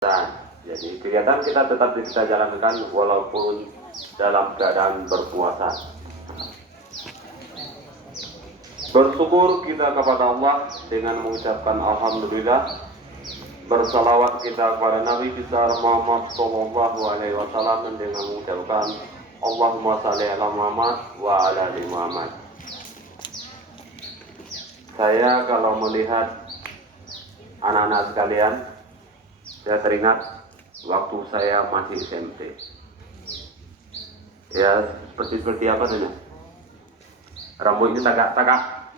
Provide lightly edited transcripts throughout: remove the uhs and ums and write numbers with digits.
Jadi kegiatan kita tetap kita jalankan walaupun dalam keadaan berpuasa. Bersyukur kita kepada Allah dengan mengucapkan Alhamdulillah. Bersalawat kita kepada Nabi besar Muhammad Sallallahu Alaihi Wasallam dengan mengucapkan Allahumma salli ala Muhammad wa ala ali Muhammad. Saya kalau melihat anak-anak sekalian, saya teringat waktu saya masih SMP. Ya, seperti apa saja. Rambutnya tagak-tagak.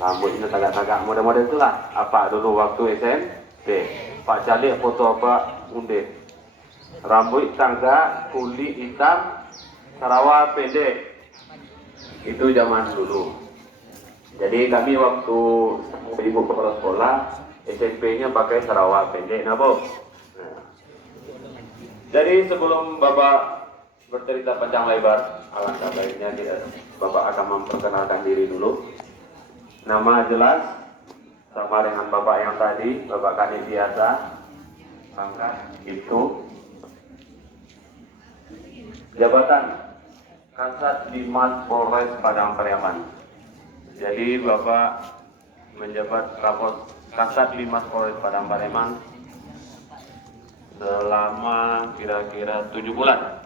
Rambutnya tagak-tagak. Model-model itulah. Apa dulu waktu SMP. Pak Calik foto apa? Undeh. Rambut tagak, kulit hitam, Sarawak pendek. Itu zaman dulu. Jadi kami waktu ibu kepala sekolah SMP-nya pakai Sarawak pendek, nah Bu. Jadi sebelum Bapak bercerita panjang lebar, alangkah baiknya Bapak akan memperkenalkan diri dulu. Nama jelas sama dengan Bapak yang tadi, Bapak Kadif biasa, pangkat itu. Jabatan Kasat Dimas Polres Padang Pariaman. Jadi Bapak menjabat Kasat Dimas Polres Padang Pariaman selama kira-kira 7 bulan.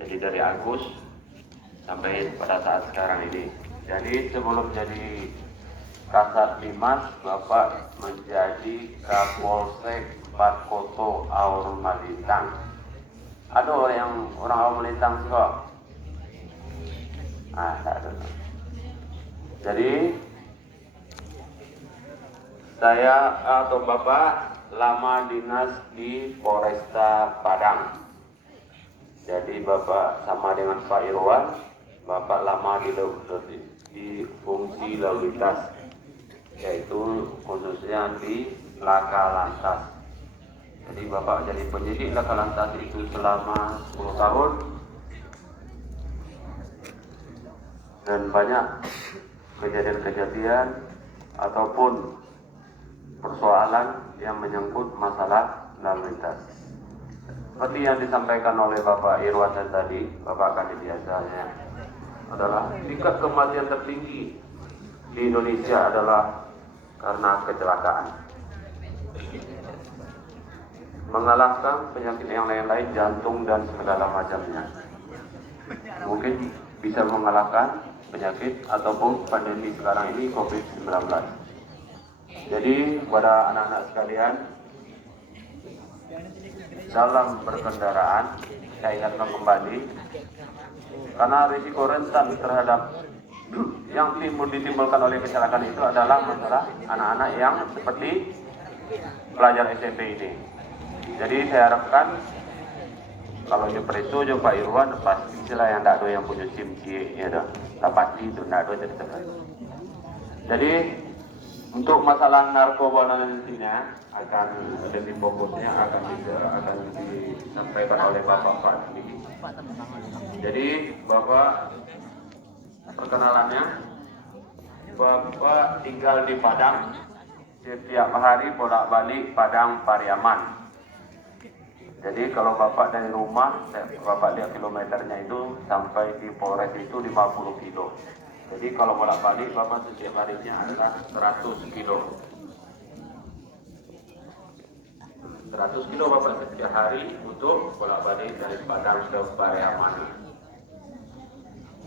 Jadi dari Agustus sampai pada saat sekarang ini. Jadi sebelum jadi Kasat Dimas, Bapak menjadi Kapolsek Batkoto Aur Malintang. Ada orang Aur Malintang sih kok? Tak ada. Jadi saya atau Bapak lama dinas di Polresta Padang. Jadi Bapak sama dengan Pak Irwan, Bapak lama di fungsi lalu lintas, yaitu khususnya di Laka Lantas. Jadi Bapak jadi penyidik Laka Lantas itu selama 10 tahun. Dan banyak kejadian-kejadian ataupun persoalan yang menyangkut masalah lalu lintas. Seperti yang disampaikan oleh Bapak Irwan tadi, Bapak Kadif biasanya adalah tingkat kematian tertinggi di Indonesia adalah karena kecelakaan. Mengalahkan penyakit yang lain-lain, jantung dan segala macamnya. Mungkin bisa mengalahkan penyakit ataupun pandemi sekarang ini COVID-19. Jadi pada anak-anak sekalian, dalam berkendaraan saya ingatkan kembali, karena risiko rentan terhadap yang ditimbulkan oleh kecelakaan itu adalah masalah anak-anak yang seperti pelajar SMP ini. Jadi saya harapkan kalau nyeper itu Pak Irwan pasti lah yang tak ada yang punya SIM ya dah. Tak pasti itu tak ada jadi teman. Jadi untuk masalah narkoba nantinya akan lebih fokusnya akan disampaikan oleh Bapak Fadli. Jadi Bapak perkenalannya, Bapak tinggal di Padang, setiap hari bolak-balik Padang Pariaman. Jadi kalau Bapak dari rumah, Bapak lihat kilometernya itu sampai di Polres itu 50 kilo. Jadi kalau bolak-balik Bapak setiap harinya adalah 100 kilo. 100 kilo Bapak setiap hari untuk bolak-balik dari Padang ke Pariaman.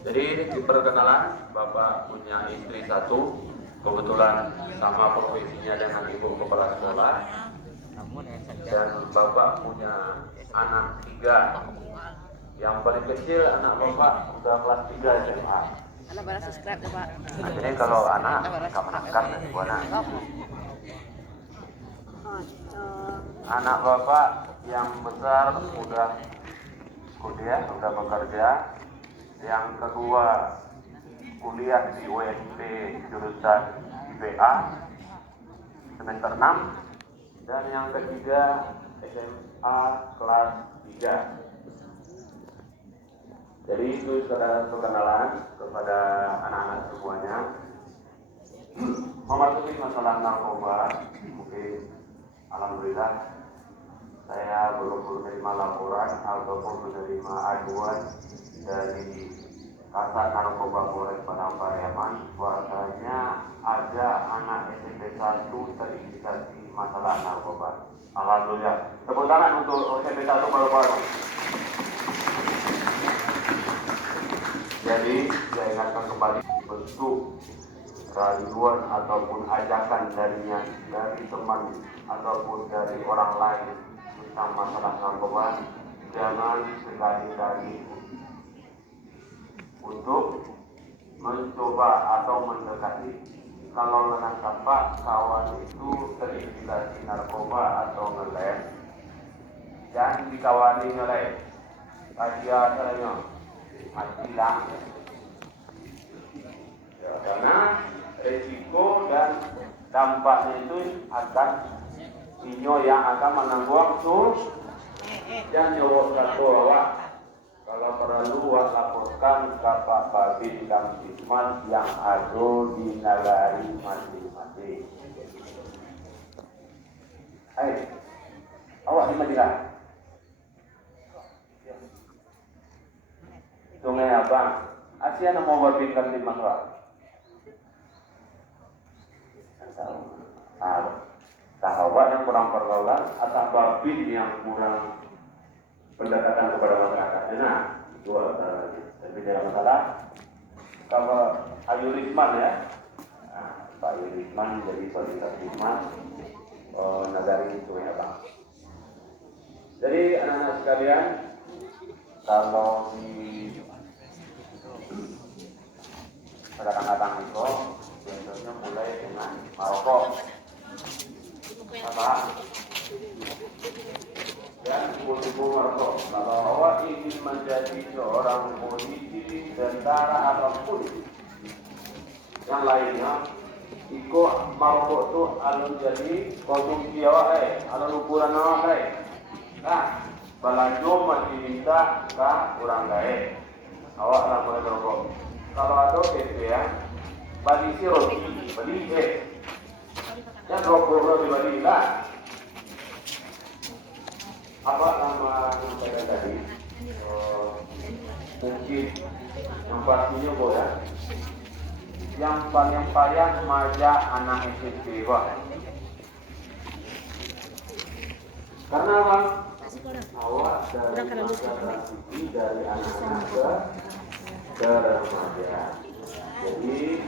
Jadi di perkenalan Bapak punya istri satu, kebetulan sama profesinya dengan ibu kepala sekolah. Dan Bapak punya anak 3. Yang paling kecil anak Bapak sudah kelas 3 SMA. Anak baru subscribe ya Pak. Jadi kalau anak kemenakan buana. Anak Bapak yang besar sudah kuliah, sudah bekerja. Yang kedua kuliah di UNP jurusan IPA semester 6. Dan yang ketiga SMA kelas 3. Jadi itu saudara perkenalan kepada anak-anak semuanya. memasuki masalah narkoba, mungkin alhamdulillah saya belum menerima laporan ataupun menerima aduan dari Kasat Narkoba Polres Padang Pariaman bahwasanya ada anak SMP 1 terindikasi masalah narkoba. Alhamdulillah. Tepuk tangan untuk SMP 1 baru-baru. Jadi saya ingatkan kembali bentuk rayuan ataupun ajakan darinya dari teman ataupun dari orang lain tentang masalah narkoba, jangan sekali-kali untuk mencoba atau mendekati. Kalau nampak kawan itu terindikasi narkoba atau ngelem, jangan dikawani ngelem. Kajiannya mati langsung. Ya, karena resiko dan dampaknya itu akan inyo yang akan menanggung tuh dan jawab satu awak. Kalau perlu laporkan ke Pak Babin Kamtipmas yang ada di nagari masing-masing. Hai, awak di Madinah. Sungai Abang, Asia mau Babin Kamtipmas awak. Sahabat yang kurang pergaulan atau Babin yang kurang pendekatan kepada masyarakat. Nah, itu antara tapi tidak masalah. Kalau Ayu Risman ya, nah, Pak Ayu Risman jadi Babin Kamtipmas nagari itu ya Bang. Jadi anak-anak sekalian, kalau di kadang-kadang itu biasanya mulai dengan merokok, apa? Dan ibu-ibu merokok. Kalau awak ingin menjadi seorang polisi, tentara ataupun yang lainnya, ikut merokok tu alun jadi konsumsi awak alun ukuran awak Nah, belanja masih minta ke kurang awak lah boleh merokok. Kalau ada ya, bagi si roti, beli yang rokok dibeli lah. Apa nama yang saya tadi? Mungkin yang pastinya boleh. Yang paling payah maja anak SMP Pak. Karena apa? Awak dari masa transisi dari anak-anak ke remaja. Jadi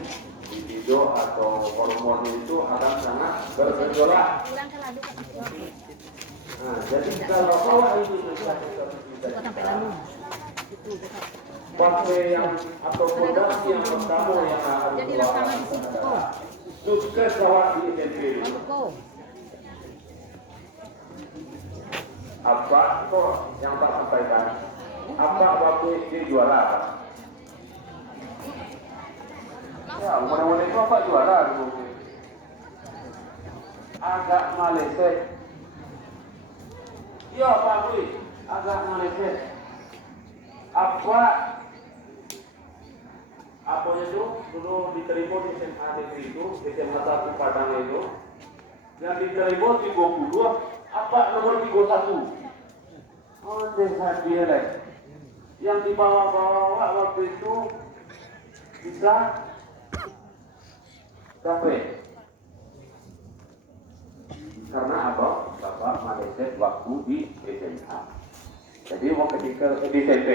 libido atau hormon itu akan sangat bergejolak. Nah, jadi kalau awak ini pakai yang atau fondasi yang pertama yang akan adalah sukses awak di SMP. Apa kok yang tak sampaikan? Apa waktu SD juara? Ya, mana-mana itu apa juara? Agak maleset. Ya Pak Bui, agak meleset. Apa itu dulu diterima di SMA negeri itu, SMA 1 Padang itu, yang diterima 32, apa nomor 31? Oh, desa dia lah. Yang dibawa-bawa waktu itu bisa sampai. Karena apa? Bapak maleset waktu di SMA. Jadi mau ketika di SMP,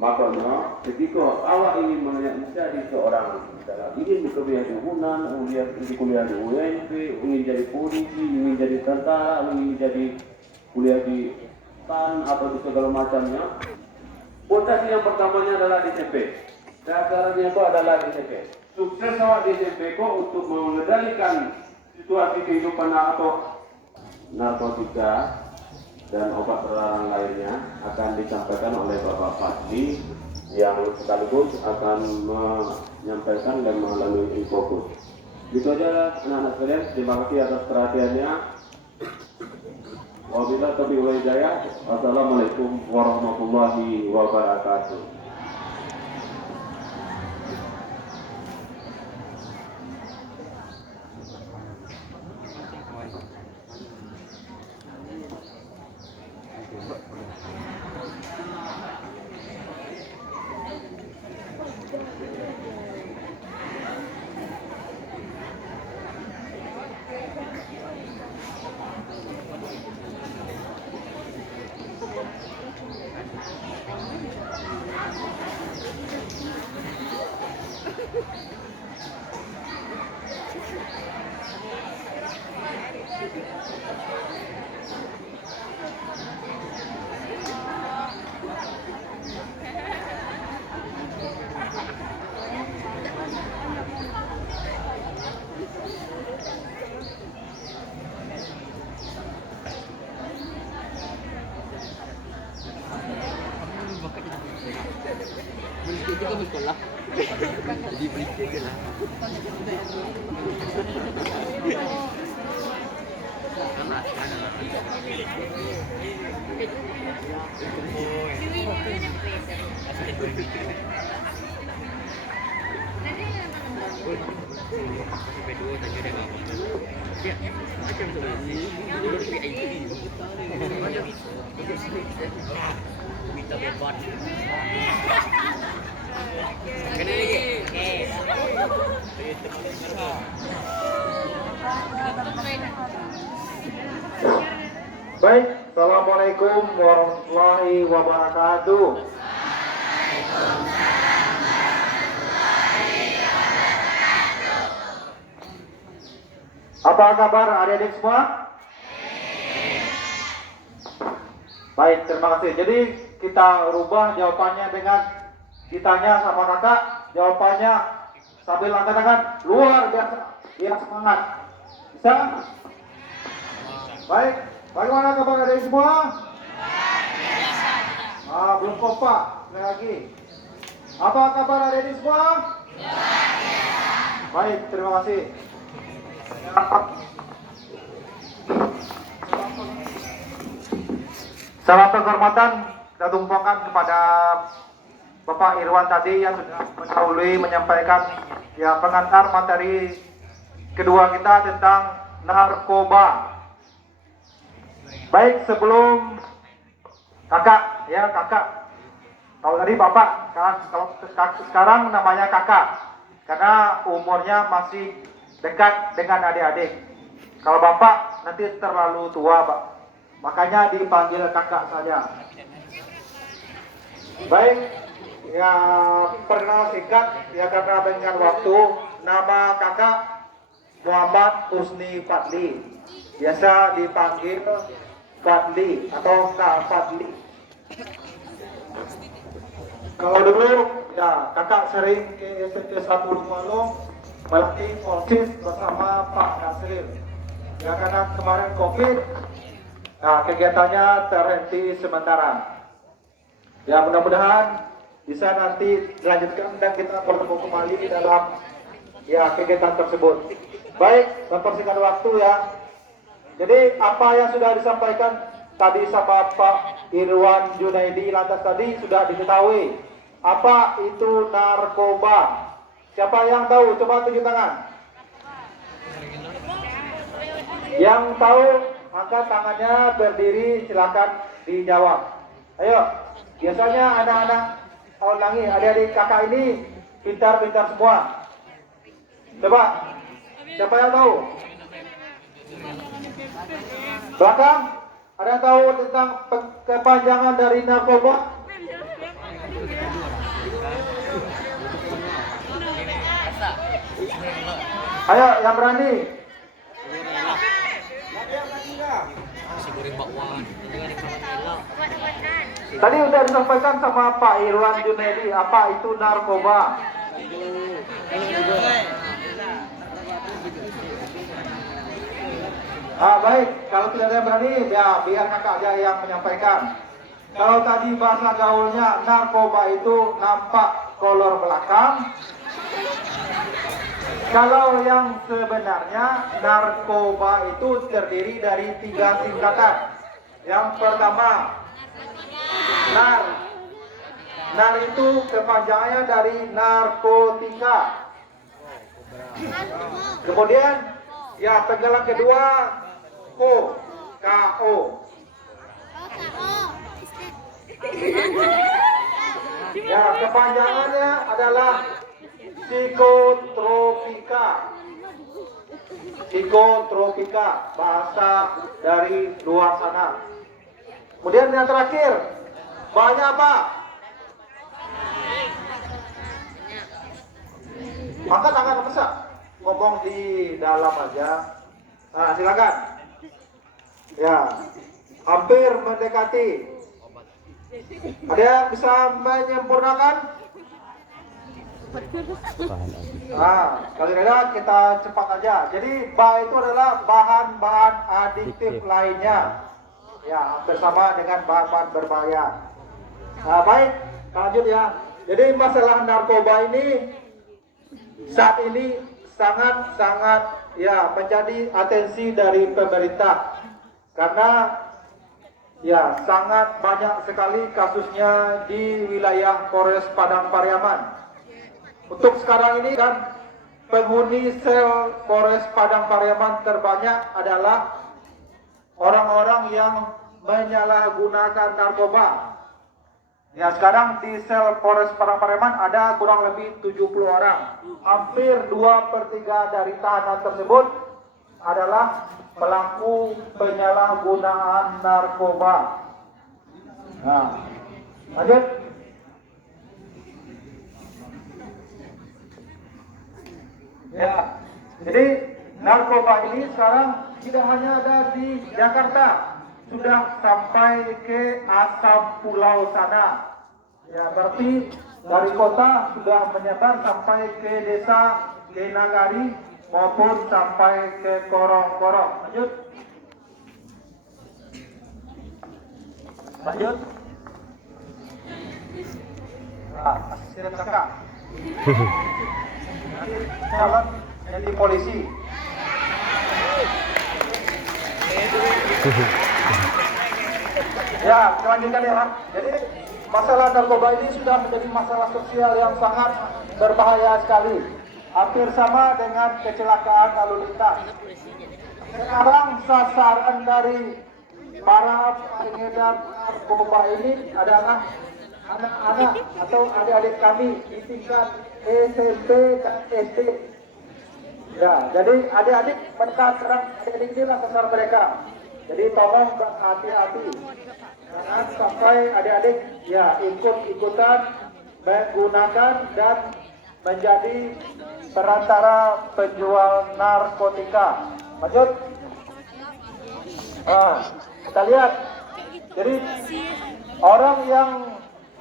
makanya ketika awak ingin menjadi seorang ingin kuliah di UNAN, kuliah di UNP, ingin jadi polisi, ingin jadi tentara, ingin jadi kuliah di PAN atau di segala macamnya, fondasi yang pertamanya adalah di SMP. Dasarnya itu adalah di SMP. Sukses awak di SMP kok untuk mengendalikan situasi kehidupan atau narkotika dan obat terlarang lainnya akan disampaikan oleh Bapak Fadli yang sekaligus akan menyampaikan dan melalui infokus. Itu aja anak-anak sekalian, terima kasih atas perhatiannya. Wabillahi taufiq wal hidayah. Wassalamualaikum warahmatullahi wabarakatuh. Baik, Assalamualaikum warahmatullahi wabarakatuh. Apa kabar adik-adik semua? Baik, terima kasih. Jadi kita rubah jawabannya dengan ditanya sama kakak, jawabannya sambil angkat tangan, luar biasa, biar semangat. Bisa? Baik, bagaimana kabar adik semua? Belum kompak, sekali lagi. Apa kabar adik semua? Baik, terima kasih. Salam penghormatan kita tumpahkan kepada Bapak Irwan tadi yang sudah mendahului menyampaikan pengantar materi kedua kita tentang narkoba. Baik, sebelum kakak, kalau tadi bapak, kalau sekarang namanya kakak, karena umurnya masih dekat dengan adik-adik. Kalau bapak nanti terlalu tua, Pak. Makanya dipanggil kakak saja. Baik, perkenal singkat, karena dengan waktu, nama kakak Muhammad Husni Fadli. Biasa dipanggil Fadli atau Kak Fadli. Kalau dulu, kakak sering ke SMP 150 melatih OSIS bersama Pak Nasril. Karena kemarin COVID, kegiatannya terhenti sementara. Mudah-mudahan bisa nanti dilanjutkan dan kita bertemu kembali dalam kegiatan tersebut. Baik, mempersingkat waktu ya. Jadi apa yang sudah disampaikan tadi sama Pak Irwan Junaidi lantas tadi sudah diketahui. Apa itu narkoba? Siapa yang tahu? Coba tunjuk tangan. Yang tahu angkat tangannya berdiri, silakan dijawab. Ayo, biasanya anak-anak ulangi, adik-adik kakak ini pintar-pintar semua. Coba, siapa yang tahu? Belakang, ada yang tahu tentang kepanjangan dari narkoba? Ayo, yang berani. Tadi sudah disampaikan sama Pak Irwan Junaidi, apa itu narkoba? Baik, kalau tidak ada yang berani, biar kakak aja yang menyampaikan. Kalau tadi bahasa gaulnya narkoba itu nampak kolor belakang. Kalau yang sebenarnya narkoba itu terdiri dari 3 singkatan. Yang pertama, NAR. NAR itu kepanjangannya dari narkotika. Kemudian penggalan kedua KO. Kepanjangannya adalah psikotropika, bahasa dari luar sana. Kemudian yang terakhir, banyak apa? Maka tangan besar, ngomong di dalam aja. Silakan. Ya, hampir mendekati. Ada yang bisa menyempurnakan? Kali ini kita cepat aja. Jadi itu adalah bahan-bahan adiktif lainnya. Ya, hampir sama dengan bahan-bahan berbahaya. Nah, baik, lanjut ya. Jadi masalah narkoba ini saat ini sangat-sangat ya menjadi atensi dari pemerintah karena ya sangat banyak sekali kasusnya di wilayah Polres Padang Pariaman. Untuk sekarang ini kan penghuni sel Polres Padang Pariaman terbanyak adalah orang-orang yang menyalahgunakan narkoba. Ya, sekarang di sel Polres Padang Pariaman ada kurang lebih 70 orang. Hampir 2/3 dari tahanan tersebut adalah pelaku penyalahgunaan narkoba. Nah, lanjut. Ya, jadi narkoba ini sekarang tidak hanya ada di Jakarta, sudah sampai ke asam pulau sana. Ya, berarti dari kota sudah menyebar sampai ke desa, ke nagari maupun sampai ke korong-korong. Lanjut. Lanjut. Nah, asisten kakak. Calon jadi polisi. Ya, selanjutnya ya. Jadi masalah narkoba ini sudah menjadi masalah sosial yang sangat berbahaya sekali. Hampir sama dengan kecelakaan lalu lintas. Sekarang sasaran dari para pengedar narkoba ini adalah anak-anak atau adik-adik kami di tingkat SMP dan SD. Ya, jadi adik-adik mereka sekarang adik-adik inilah sasaran mereka. Jadi tolong berhati-hati. Jangan sampai adik-adik ya ikut-ikutan menggunakan dan menjadi perantara penjual narkotika. Lanjut. Kita lihat. Jadi orang yang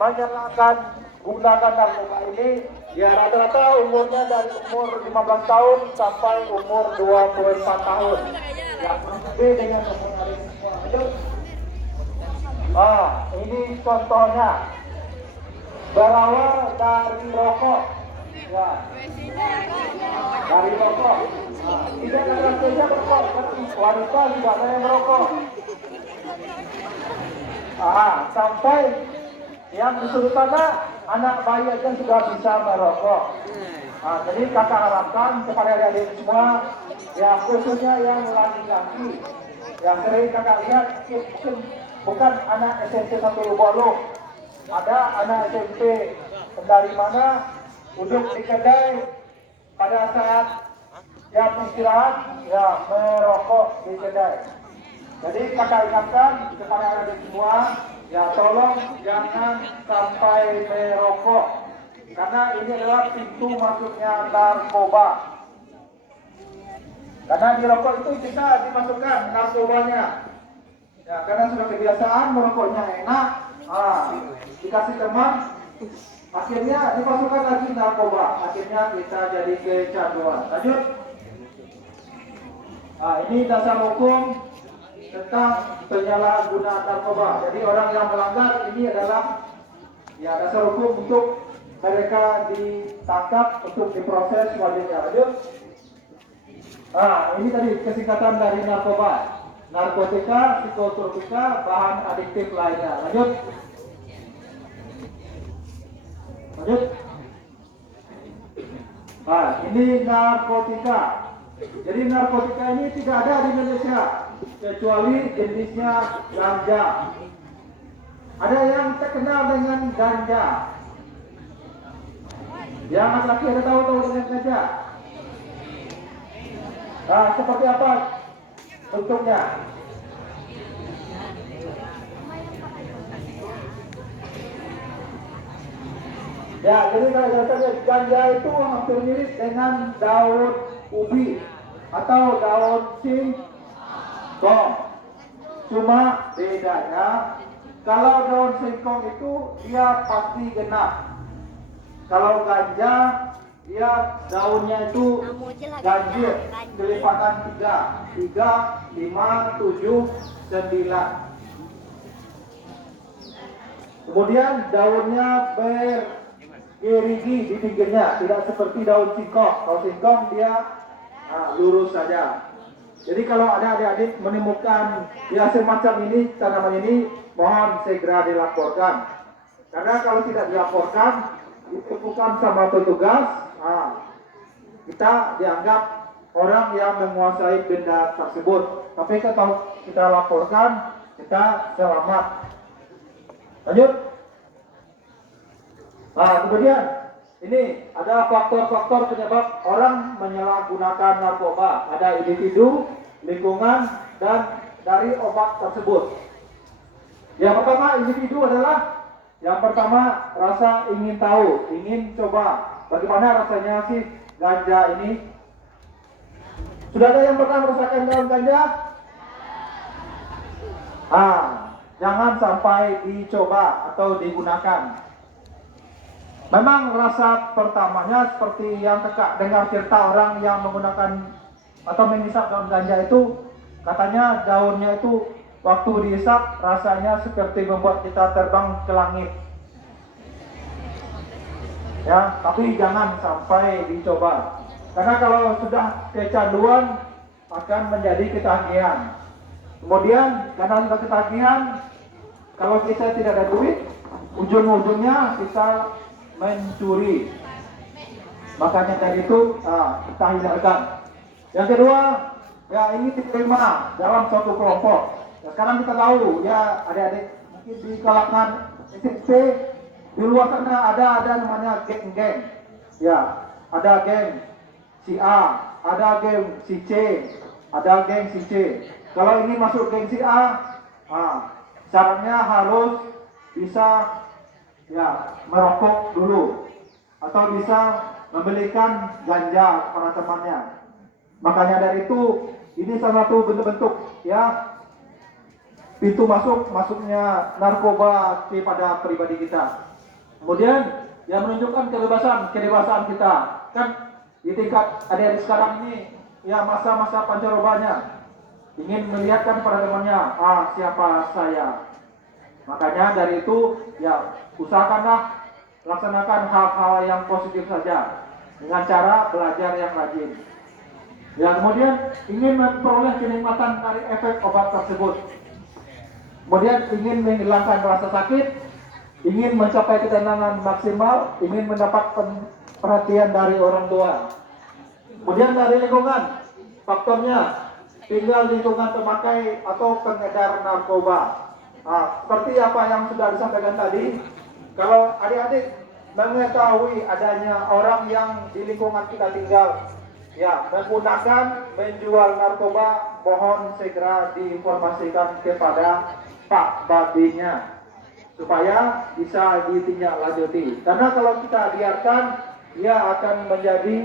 menyalahkan gunakan narkoba ini ya rata-rata umurnya dari umur 15 tahun sampai umur 24 tahun. Yang berbeda dengan umur hari semua. Ini contohnya berawal dari rokok. Ya. Dari rokok. Tidak ada saja rokok, wanita juga ada yang merokok. Sampai yang disuruh sana anak bayi aja sudah bisa merokok. Jadi kakak harapkan kepada adik-adik semua, ya khususnya yang laki-laki, yang sering kakak lihat mungkin bukan anak SMP 1 Lubolo, ada anak SMP dari mana duduk di kedai pada saat jam istirahat ya merokok di kedai. Jadi kakak ingatkan kepada adik semua, ya tolong jangan sampai merokok karena ini adalah pintu masuknya narkoba. Karena di rokok itu bisa dimasukkan narkobanya. Ya karena sudah kebiasaan merokoknya enak, dikasih teman, akhirnya dimasukkan lagi narkoba. Akhirnya kita jadi kecanduan. Lanjut. Ini dasar hukum tentang penyalahgunaan narkoba. Jadi orang yang melanggar ini adalah ya dasar hukum untuk mereka ditangkap untuk diproses selanjutnya. Lanjut. Ini tadi kesingkatan dari narkoba, narkotika, psikotropika, bahan adiktif lainnya. Lanjut. Lanjut. Ini narkotika. Jadi narkotika ini tidak ada di Indonesia kecuali jenisnya ganja. Ada yang terkenal dengan ganja. Yang laki-laki ada tahu dengan ganja? Seperti apa bentuknya? Ya, jadi kalau ganja itu hampir mirip dengan daun ubi atau daun singkong. Cuma bedanya kalau daun singkong itu dia pasti genap. Kalau ganja dia daunnya itu ganjil, kelipatan 3, 5, 7, 9. Kemudian daunnya bergerigi di pinggirnya, tidak seperti daun singkong. Kalau singkong dia lurus saja. Jadi kalau ada adik-adik menemukan ya semacam ini, tanaman ini, mohon segera dilaporkan. Karena kalau tidak dilaporkan, ditemukan sama petugas, kita dianggap orang yang menguasai benda tersebut. Tapi kalau kita laporkan, kita selamat. Lanjut. Kemudian ini ada faktor-faktor penyebab orang menyalahgunakan narkoba. Ada individu, lingkungan, dan dari obat tersebut. Yang pertama individu adalah yang pertama rasa ingin tahu, ingin coba bagaimana rasanya sih ganja ini. Sudah ada yang pernah merasakan daun ganja? Jangan sampai dicoba atau digunakan. Memang rasa pertamanya seperti yang kakak dengar cerita orang yang menggunakan atau menghisap daun ganja itu, katanya daunnya itu waktu dihisap rasanya seperti membuat kita terbang ke langit. Ya, tapi jangan sampai dicoba. Karena kalau sudah kecanduan akan menjadi ketagihan. Kemudian karena sudah ketagihan, kalau kita tidak ada duit, ujung-ujungnya kita mencuri. Makanya dari itu kita hindarkan. Yang kedua, ya ini diterima dalam suatu kelompok. Ya, sekarang kita tahu ya adik-adik mungkin di kalangan SMP di luar sana ada namanya geng-geng. Ya, ada geng si A, ada geng si C, ada geng si C. Kalau ini masuk geng si A, syaratnya harus bisa ya merokok dulu atau bisa membelikan ganja kepada temannya. Makanya dari itu ini salah satu bentuk-bentuk ya pintu masuknya narkoba kepada pribadi kita. Kemudian yang menunjukkan kebebasan kita kan di tingkat adik-adik sekarang ini ya masa-masa pancarobanya ingin melihatkan pada temannya siapa saya. Makanya dari itu ya usahakanlah laksanakan hal-hal yang positif saja dengan cara belajar yang rajin. Ya kemudian ingin memperoleh kenikmatan dari efek obat tersebut. Kemudian ingin menghilangkan rasa sakit, ingin mencapai ketenangan maksimal, ingin mendapat perhatian dari orang tua. Kemudian dari lingkungan, faktornya tinggal lingkungan pemakai atau pengedar narkoba. Seperti apa yang sudah disampaikan tadi, kalau adik-adik mengetahui adanya orang yang di lingkungan kita tinggal ya menggunakan menjual narkoba, mohon segera diinformasikan kepada Pak Badinya supaya bisa ditindaklanjuti. Karena kalau kita biarkan, dia akan menjadi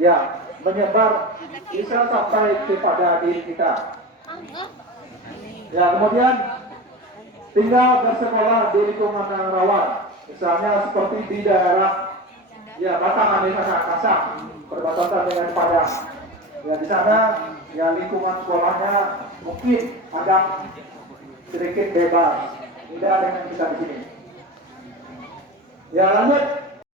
ya menyebar bisa sampai kepada diri kita. Ya kemudian tinggal bersekolah di lingkungan yang rawan, misalnya seperti di daerah ya Batangan di sana Kasang, perbatasan dengan Padang. Ya di sana ya lingkungan sekolahnya mungkin agak sedikit bebas, tidak dengan kita di sini. Ya lanjut.